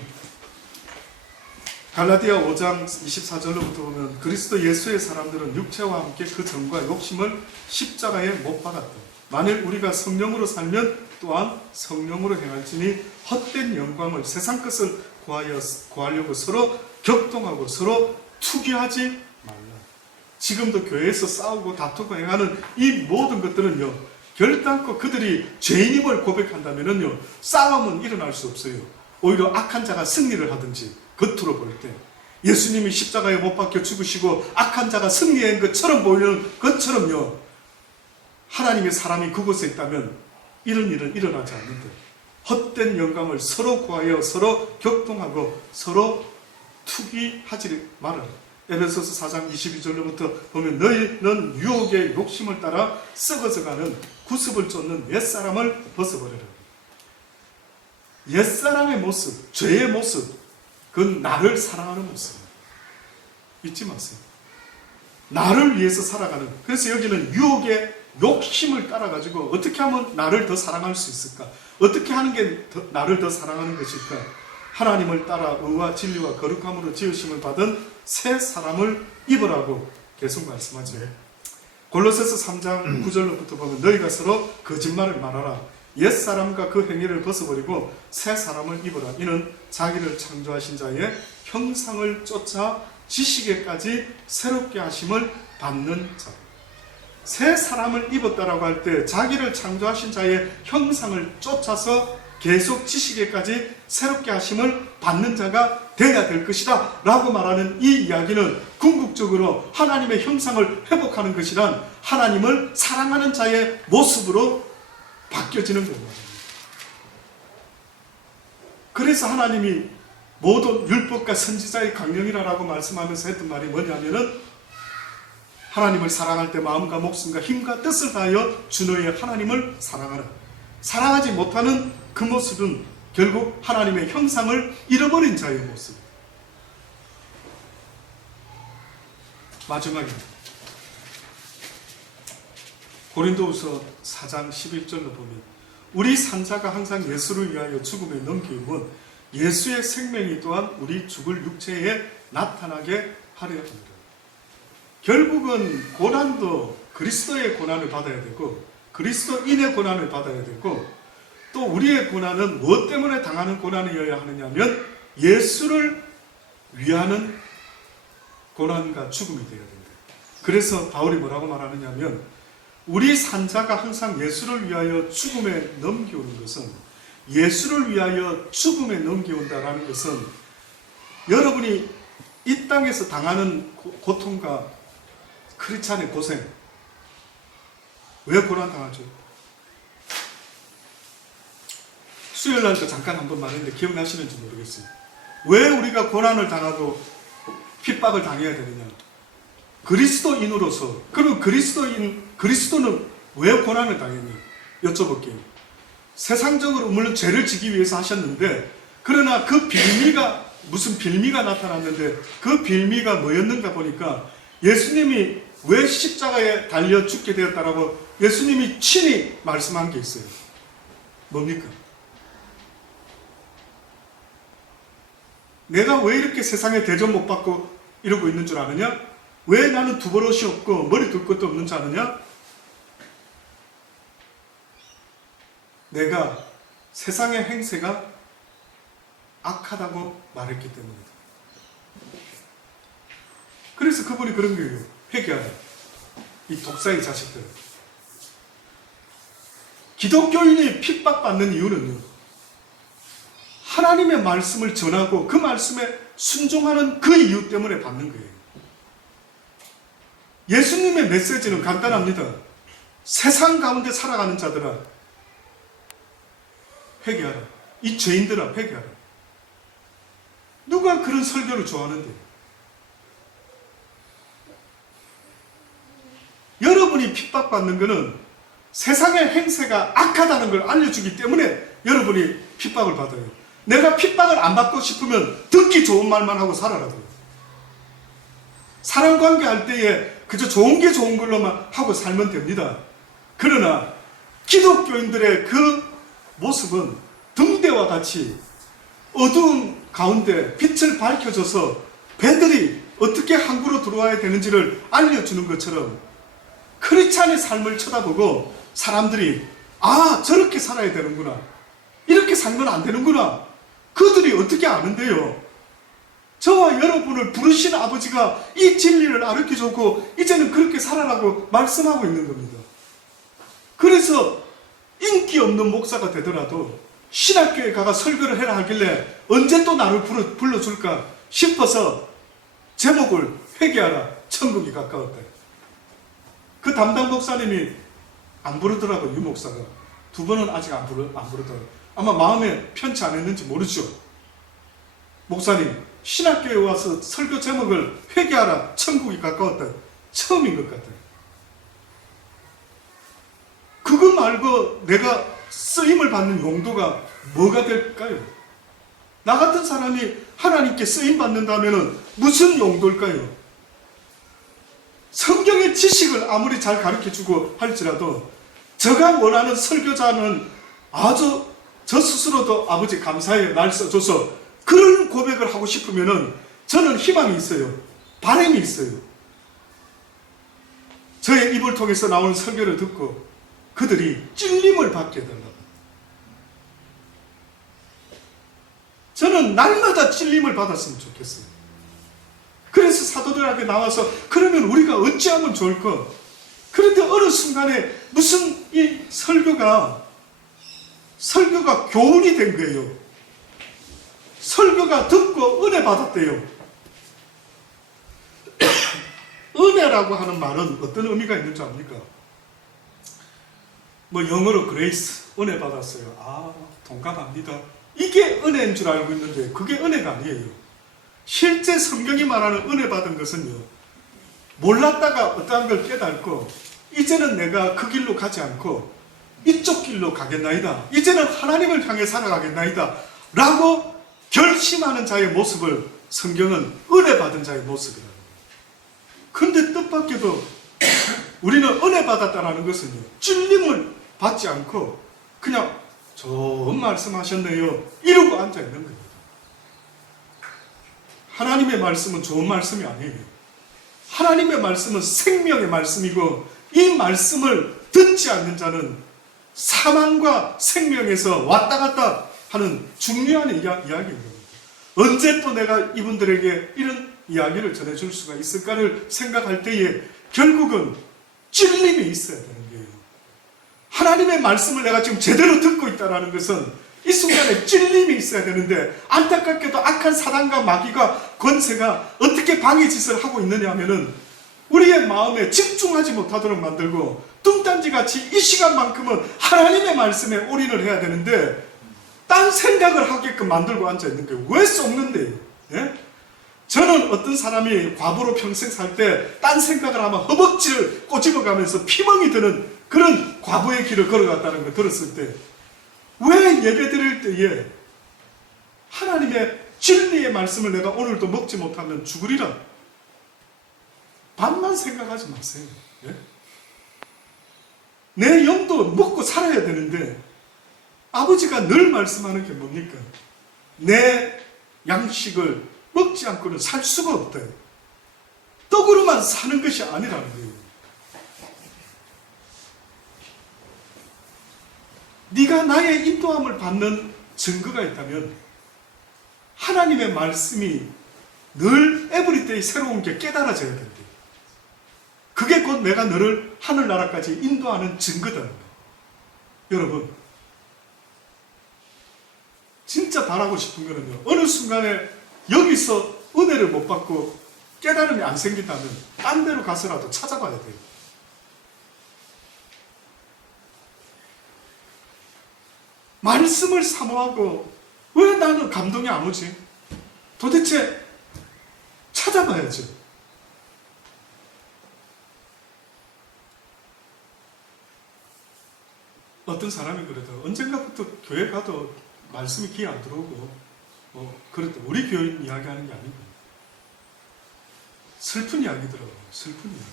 갈라디아 5장 24절로부터 보면 그리스도 예수의 사람들은 육체와 함께 그 정과 욕심을 십자가에 못 박았다. 만일 우리가 성령으로 살면 또한 성령으로 행할지니 헛된 영광을 세상 것을 구하려고 서로 격동하고 서로 투기하지 말라. 지금도 교회에서 싸우고 다투고 행하는 이 모든 것들은요, 결단코 그들이 죄인임을 고백한다면요, 싸움은 일어날 수 없어요. 오히려 악한 자가 승리를 하든지, 겉으로 볼 때 예수님이 십자가에 못 박혀 죽으시고 악한 자가 승리한 것처럼 보이는 것처럼요, 하나님의 사람이 그곳에 있다면 이런 일은 일어나지 않는데 헛된 영광을 서로 구하여 서로 격동하고 서로 투기하지 말아라. 에베소서 4장 22절로부터 보면 너희는 유혹의 욕심을 따라 썩어져가는 구습을 쫓는 옛사람을 벗어버려라. 옛사람의 모습, 죄의 모습, 그건 나를 사랑하는 모습입니다. 잊지 마세요. 나를 위해서 살아가는. 그래서 여기는 유혹의 욕심을 따라가지고 어떻게 하면 나를 더 사랑할 수 있을까? 어떻게 하는 게 나를 더 사랑하는 것일까? 하나님을 따라 의와 진리와 거룩함으로 지으심을 받은 새 사람을 입으라고 계속 말씀하죠. 골로새서 3장 9절로부터 보면 너희가 서로 거짓말을 말하라. 옛사람과 그 행위를 벗어버리고 새 사람을 입으라. 이는 자기를 창조하신 자의 형상을 쫓아 지식에까지 새롭게 하심을 받는 자. 새 사람을 입었다라고 할 때 자기를 창조하신 자의 형상을 쫓아서 계속 지식에까지 새롭게 하심을 받는 자가 되어야 될 것이다 라고 말하는 이 이야기는 궁극적으로 하나님의 형상을 회복하는 것이란 하나님을 사랑하는 자의 모습으로 바뀌어지는 겁니다. 그래서 하나님이 모든 율법과 선지자의 강령이라고 말씀하면서 했던 말이 뭐냐면은 하나님을 사랑할 때 마음과 목숨과 힘과 뜻을 다하여 주 너의 하나님을 사랑하라. 사랑하지 못하는 그 모습은 결국 하나님의 형상을 잃어버린 자의 모습. 마지막에 고린도후서 4장 11절로 보면 우리 산자가 항상 예수를 위하여 죽음에 넘기움은 예수의 생명이 또한 우리 죽을 육체에 나타나게 하려 합니다. 결국은 고난도 그리스도의 고난을 받아야 되고 그리스도인의 고난을 받아야 되고 또 우리의 고난은 무엇 때문에 당하는 고난이어야 하느냐면 예수를 위하는 고난과 죽음이 되어야 된다. 그래서 바울이 뭐라고 말하느냐면 우리 산자가 항상 예수를 위하여 죽음에 넘겨오는 것은 예수를 위하여 죽음에 넘겨온다라는 것은 여러분이 이 땅에서 당하는 고통과 크리스찬의 고생 왜 고난 당하죠? 수요일 날도 잠깐 한번 말했는데 기억나시는지 모르겠어요. 왜 우리가 고난을 당하고 핍박을 당해야 되느냐? 그리스도인으로서. 그럼 그리스도는 왜 고난을 당했냐? 여쭤볼게요. 세상적으로 물론 죄를 지기 위해서 하셨는데 그러나 그 빌미가 무슨 빌미가 나타났는데 그 빌미가 뭐였는가 보니까 예수님이 왜 십자가에 달려 죽게 되었다라고 예수님이 친히 말씀한 게 있어요. 뭡니까? 내가 왜 이렇게 세상에 대접 못 받고 이러고 있는 줄 아느냐? 왜 나는 두 버릇이 없고 머리 둘 것도 없는 줄 아느냐? 내가 세상의 행세가 악하다고 말했기 때문이다. 그래서 그분이 그런 거예요. 회개하라. 이 독사의 자식들. 기독교인이 핍박받는 이유는요. 하나님의 말씀을 전하고 그 말씀에 순종하는 그 이유 때문에 받는 거예요. 예수님의 메시지는 간단합니다. 세상 가운데 살아가는 자들아 회개하라. 이 죄인들아 회개하라. 누가 그런 설교를 좋아하는데? 여러분이 핍박받는 것은 세상의 행세가 악하다는 걸 알려주기 때문에 여러분이 핍박을 받아요. 내가 핍박을 안 받고 싶으면 듣기 좋은 말만 하고 살아라. 사람 관계할 때에 그저 좋은 게 좋은 걸로만 하고 살면 됩니다. 그러나 기독교인들의 그 모습은 등대와 같이 어두운 가운데 빛을 밝혀줘서 배들이 어떻게 항구로 들어와야 되는지를 알려주는 것처럼 크리스찬의 삶을 쳐다보고 사람들이 아 저렇게 살아야 되는구나 이렇게 살면 안 되는구나 그들이 어떻게 아는데요. 저와 여러분을 부르신 아버지가 이 진리를 가르쳐줬고 이제는 그렇게 살아라고 말씀하고 있는 겁니다. 그래서 인기 없는 목사가 되더라도 신학교에 가가 설교를 해라 하길래 언제 또 나를 불러줄까 싶어서 제목을 회개하라 천국이 가까웠다. 그 담당 목사님이 안 부르더라고요. 유 목사가 두 번은 아직 안 부르더라고요. 아마 마음에 편치 않았는지 모르죠. 목사님 신학교에 와서 설교 제목을 회개하라 천국이 가까웠다. 처음인 것 같아요. 그거 말고 내가 쓰임을 받는 용도가 뭐가 될까요? 나 같은 사람이 하나님께 쓰임 받는다면 무슨 용도일까요? 성경에 지식을 아무리 잘 가르쳐주고 할지라도 제가 원하는 설교자는 아주 저 스스로도 아버지 감사해요. 날 써줘서 그런 고백을 하고 싶으면은 저는 희망이 있어요. 바람이 있어요. 저의 입을 통해서 나오는 설교를 듣고 그들이 찔림을 받게 해달라고. 저는 날마다 찔림을 받았으면 좋겠어요. 그래서 사도들에게 나와서 그러면 우리가 어찌하면 좋을까? 그런데 어느 순간에 무슨 이 설교가 교훈이 된 거예요. 설교가 듣고 은혜 받았대요. 은혜라고 하는 말은 어떤 의미가 있는지 압니까? 뭐 영어로 grace, 은혜 받았어요. 아, 동감합니다. 이게 은혜인 줄 알고 있는데 그게 은혜가 아니에요. 실제 성경이 말하는 은혜 받은 것은요, 몰랐다가 어떠한 걸 깨닫고 이제는 내가 그 길로 가지 않고 이쪽 길로 가겠나이다. 이제는 하나님을 향해 살아가겠나이다. 라고 결심하는 자의 모습을 성경은 은혜 받은 자의 모습이라는 거예요. 그런데 뜻밖에도 우리는 은혜 받았다는 것은요, 찔림을 받지 않고 그냥 좋은 말씀하셨네요 이러고 앉아있는 겁니다. 하나님의 말씀은 좋은 말씀이 아니에요. 하나님의 말씀은 생명의 말씀이고 이 말씀을 듣지 않는 자는 사망과 생명에서 왔다 갔다 하는 중요한 이야기입니다. 언제 또 내가 이분들에게 이런 이야기를 전해줄 수가 있을까를 생각할 때에 결국은 찔림이 있어야 되는 거예요. 하나님의 말씀을 내가 지금 제대로 듣고 있다는 것은 이 순간에 찔림이 있어야 되는데 안타깝게도 악한 사단과 마귀가 권세가 어떻게 방해 짓을 하고 있느냐 하면은 우리의 마음에 집중하지 못하도록 만들고 뚱딴지같이 이 시간만큼은 하나님의 말씀에 올인을 해야 되는데 딴 생각을 하게끔 만들고 앉아있는 거예요. 왜 썩는데요? 예? 저는 어떤 사람이 과부로 평생 살 때 딴 생각을 하면 허벅지를 꼬집어가면서 피멍이 드는 그런 과부의 길을 걸어갔다는 걸 들었을 때 왜 예배 드릴 때에 하나님의 진리의 말씀을 내가 오늘도 먹지 못하면 죽으리라. 반만 생각하지 마세요. 예? 내 영도 먹고 살아야 되는데 아버지가 늘 말씀하는 게 뭡니까? 내 양식을 먹지 않고는 살 수가 없대요. 떡으로만 사는 것이 아니라는 거예요. 네가 나의 인도함을 받는 증거가 있다면 하나님의 말씀이 늘 에브리데이 새로운 게 깨달아져야 된대. 그게 곧 내가 너를 하늘나라까지 인도하는 증거다. 여러분, 진짜 바라고 싶은 거는요, 어느 순간에 여기서 은혜를 못 받고 깨달음이 안 생긴다면 딴 데로 가서라도 찾아봐야 돼요. 말씀을 사모하고 왜 나는 감동이 안 오지? 도대체 찾아봐야죠. 어떤 사람이 그래도 언젠가부터 교회 가도 말씀이 귀에 안 들어오고 그랬다. 우리 교인 이야기하는 게 아니고 슬픈 이야기더라고요. 슬픈 이야기.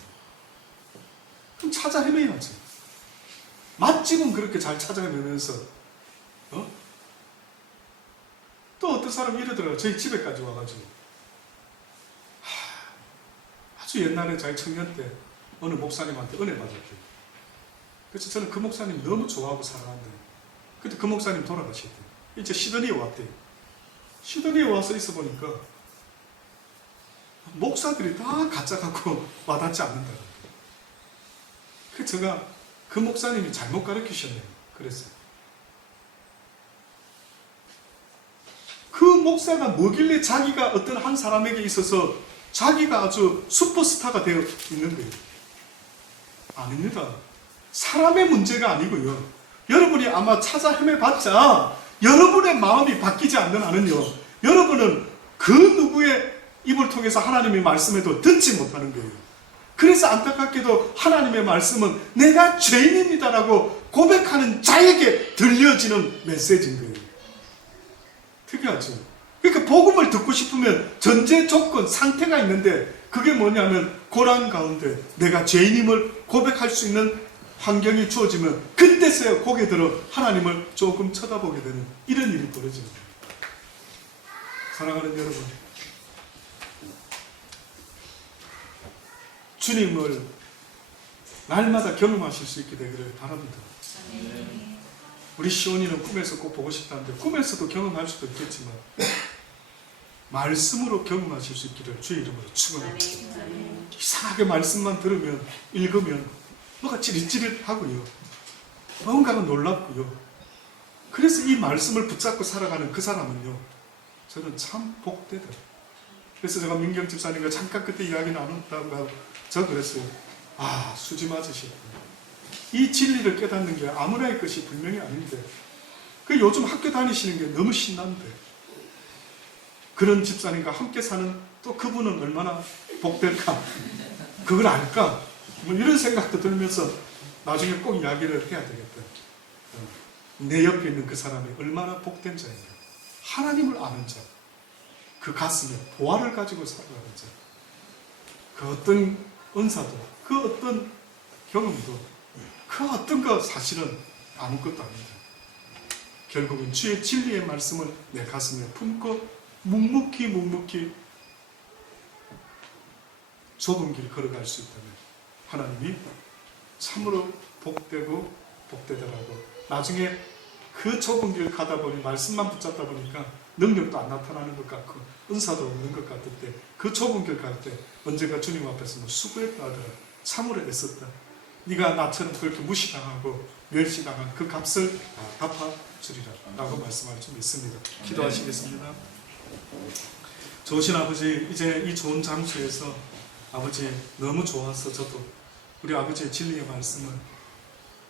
그럼 찾아 헤매야지. 맛집은 그렇게 잘 찾아 헤매면서 또 어떤 사람이 이러더라고요. 저희 집에까지 와가지고 아주 옛날에 자기 청년 때 어느 목사님한테 은혜 받았대요. 그래서 저는 그 목사님 너무 좋아하고 사랑한대요. 근데 그 목사님 돌아가셨대요. 이제 시드니에 왔대요. 시드니에 와서 있어 보니까 목사들이 다 가짜 갖고 와닿지 않는다고. 그래서 제가 그 목사님이 잘못 가르치셨네요. 그랬어요. 그 목사가 뭐길래 자기가 어떤 한 사람에게 있어서 자기가 아주 슈퍼스타가 되어 있는 거예요. 아닙니다. 사람의 문제가 아니고요. 여러분이 아마 찾아 헤매봤자 여러분의 마음이 바뀌지 않는 한은요, 여러분은 그 누구의 입을 통해서 하나님의 말씀에도 듣지 못하는 거예요. 그래서 안타깝게도 하나님의 말씀은 내가 죄인입니다라고 고백하는 자에게 들려지는 메시지인 거예요. 특이하죠. 그러니까 복음을 듣고 싶으면 전제 조건, 상태가 있는데 그게 뭐냐면 고난 가운데 내가 죄인임을 고백할 수 있는 환경이 주어지면 그때서야 고개 들어 하나님을 조금 쳐다보게 되는 이런 일이 벌어집니다. 사랑하는 여러분, 주님을 날마다 경험하실 수 있게 되기를 바랍니다. 우리 시온이는 꿈에서 꼭 보고 싶다는데 꿈에서도 경험할 수도 있겠지만 말씀으로 경험하실 수 있기를 주의 이름으로 축원합니다. 이상하게 말씀만 들으면 읽으면 뭐가 찌릿찌릿하고요. 뭔가가 놀랍고요. 그래서 이 말씀을 붙잡고 살아가는 그 사람은요, 저는 참 복되다. 그래서 제가 민경 집사님과 잠깐 그때 이야기 나눴다고 하고 저 그랬어요. 아, 수지 맞으시구나. 이 진리를 깨닫는 게 아무나의 것이 분명히 아닌데 그 요즘 학교 다니시는 게 너무 신난데 그런 집사님과 함께 사는 또 그분은 얼마나 복될까? 그걸 알까? 뭐 이런 생각도 들면서 나중에 꼭 이야기를 해야 되겠다. 내 옆에 있는 그 사람이 얼마나 복된 자인가. 하나님을 아는 자. 그 가슴에 보화를 가지고 살아가는 자. 그 어떤 은사도, 그 어떤 경험도, 그 어떤 거 사실은 아무것도 아닙니다. 결국은 주의 진리의 말씀을 내 가슴에 품고 묵묵히 좁은 길 걸어갈 수 있다면 하나님이 참으로 복되고 복되더라고. 나중에 그 좁은 길 가다 보니 말씀만 붙잡다 보니까 능력도 안 나타나는 것 같고 은사도 없는 것 같을 때 그 좁은 길 갈 때 언젠가 주님 앞에서 뭐 수고했다 하더라. 참으로 애썼다. 네가 나처럼 그렇게 무시당하고 멸시당한 그 값을 갚아주리라 라고 말씀할 줄 믿습니다. 기도하시겠습니다. 좋으신 아버지, 이제 이 좋은 장소에서 아버지 너무 좋아서 저도 우리 아버지의 진리의 말씀을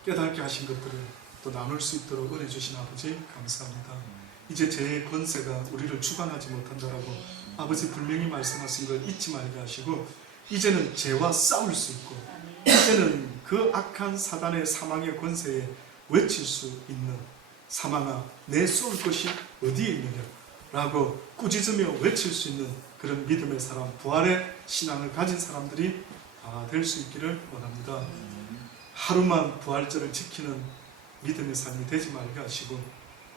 깨닫게 하신 것들을 또 나눌 수 있도록 은혜 주신 아버지 감사합니다. 이제 죄의 권세가 우리를 주관하지 못한다라고 아버지 분명히 말씀하신 걸 잊지 말게 하시고 이제는 죄와 싸울 수 있고 이제는 그 악한 사단의 사망의 권세에 외칠 수 있는 사망아 내 쏠 것이 어디에 있느냐 라고 꾸짖으며 외칠 수 있는 그런 믿음의 사람, 부활의 신앙을 가진 사람들이 될 수 있기를 원합니다. 하루만 부활절을 지키는 믿음의 삶이 되지 말게 하시고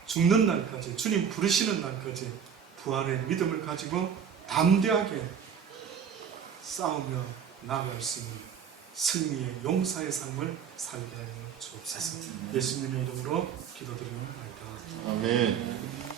죽는 날까지, 주님 부르시는 날까지 부활의 믿음을 가지고 담대하게 싸우며 나아갈 수 있는 승리의 용사의 삶을 살게 하여 주옵소서. 예수님의 이름으로 기도드리옵나이다. 아멘.